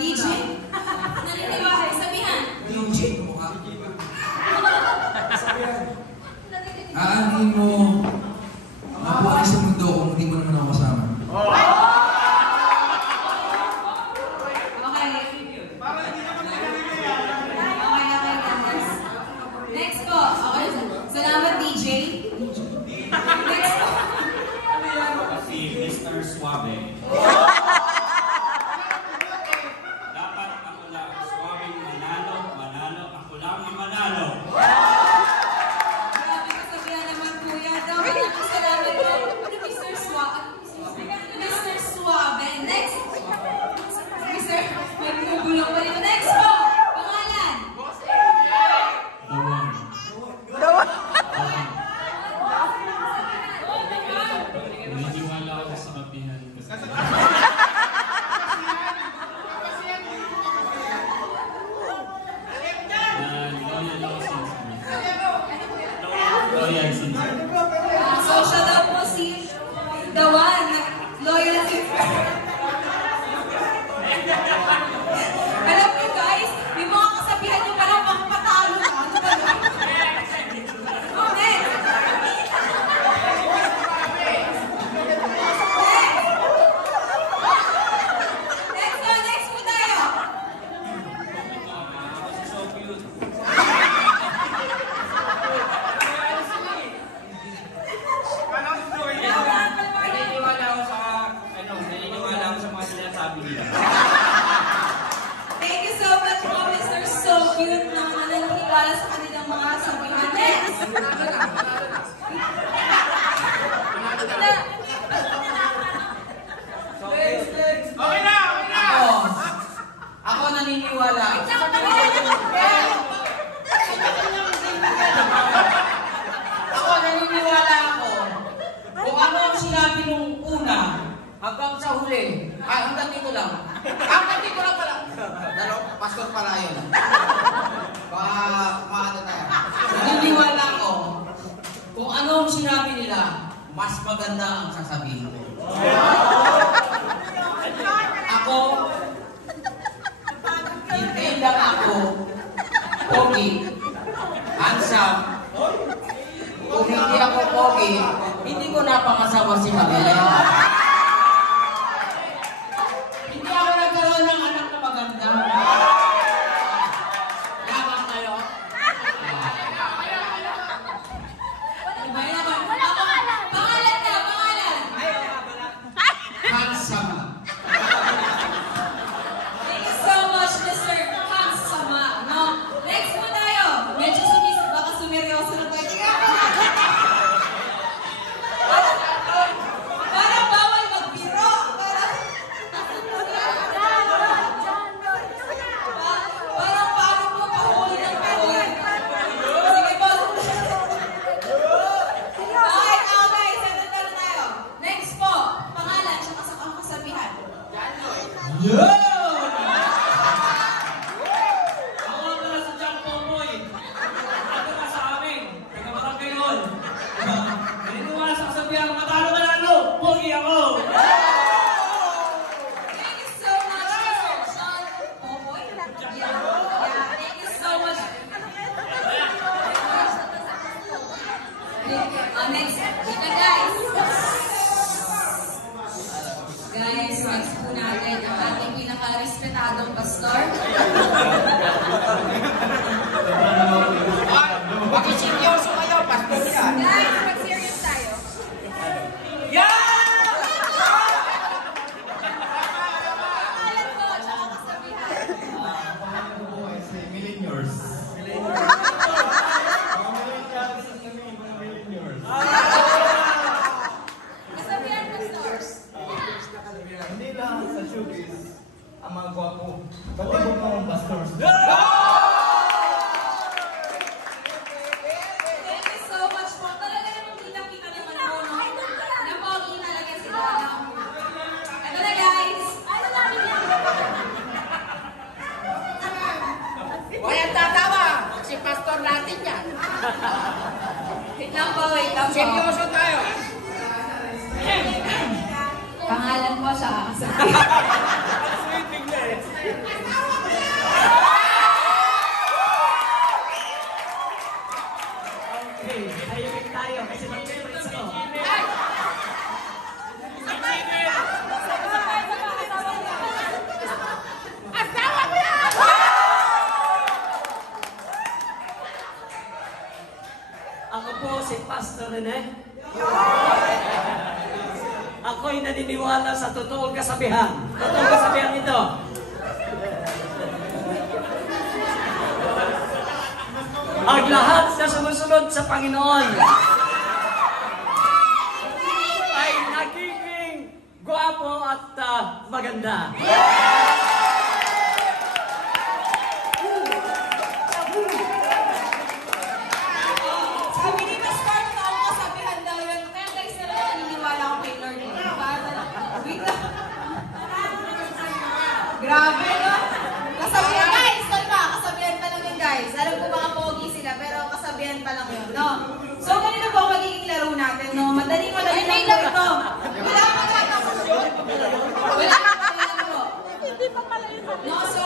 DJ? Naniniwala, sabihan. DJ? Aanin mo mabuhay sa mundo kung hindi mo naman ako kasama. Next po. Okay. Salamat, DJ. Next po. Si Mr. Suave. Dapat ako lang. Suave manalo, manalo. Ako lang ang manalo. Grabe kasabihan naman po yan. Salamat po. Mr. Suave. Mr. Suave. Next. Mr. Magpugulong pa rin. Next po. Pangalan. Naniniwala ako sa kapihan kasi loyal ako sa loyal sincere. So, siya daw po si the one, loyal at sincere. Alam niyo guys, may mga kasabihan niyo pala pang patalo ka. Ano ba yun? Oh, next! Next po tayo! So cute. Naniniwala ako sa mga sinasabi nila. Thank you so much po, Mr. So Cute, na naniniwala sa kanilang mga sabihan. Next! Okay na! Ako naniniwala. Ako naniniwala ako. Kung ano ang sinabi nung una, hanggang sa huli, hanggang dito lang. Hanggang dito lang pala. Pastor pala yun. Maano tayo. Naniniwala ako. Kung ano ang sinabi nila, mas maganda ang sasabihin ko. Ako, hindi lang ako pogi, handsome. Kung hindi ako pogi, hindi ko napangasawa si Magdalena. Hindi ako nagkaroon ng anak na maganda. Lamang tayo. Pangalan na, pangalan! Handsome. Thank you so much, Mr. Hansama. No? Next po tayo. Medyo baka sumeryoso na tayo. Parang bawal magbiro. Parang po pahuli ng pahuli. Sige po. Okay. Settle na tayo. Next po. Pangalan, tsaka sa kasabihan. Yeah! Ako nga pala sa Jack Popoy. Ano ka sa amin? Taga-barangay yun. Naniniwala sa kasabihan, matalo ka lalo. Pogi ako. Thank you so much, Mr. Sean Popoy. Yeah, thank you so much. Next, guys. Guys, next po natin ang ating pinaka-respetadong pastor. Bakit seryoso kayo? Pastor yan. Guys, mag-serious tayo. Pangalan ko, tsaka kasabihan. Kasabihan, pastors. Hindi lang sa showbiz ang mga gwapo. Pati mo mga pastors. Thank you so much po. Talaga namang kita-kita naman po, no? Na pogi talaga sila. Ito na, guys. Huwag yan tatawa. Si pastor natin yan. Wait lang po, wait lang po. Seryoso tayo. Pangalan po siya. ganun eh? Ako'y naniniwala sa totoong kasabihan. Totoong kasabihan ito. Ang lahat na sumusunod sa Panginoon ay nagiging gwapo at maganda. Sabi ni Pastor, ang kasabihan daw yun. Kaya guys, talaga naniniwala ako kay Lord. Wait lang. Grabe, no? Kasabihan, guys! Tolma, kasabihan pa lang yun, guys. Alam ko mga pogi sila, pero kasabihan pa lang yun, no? So, ganito po ang magiging laro natin, no? Madaling lang po ito. Wala pa po. No, so,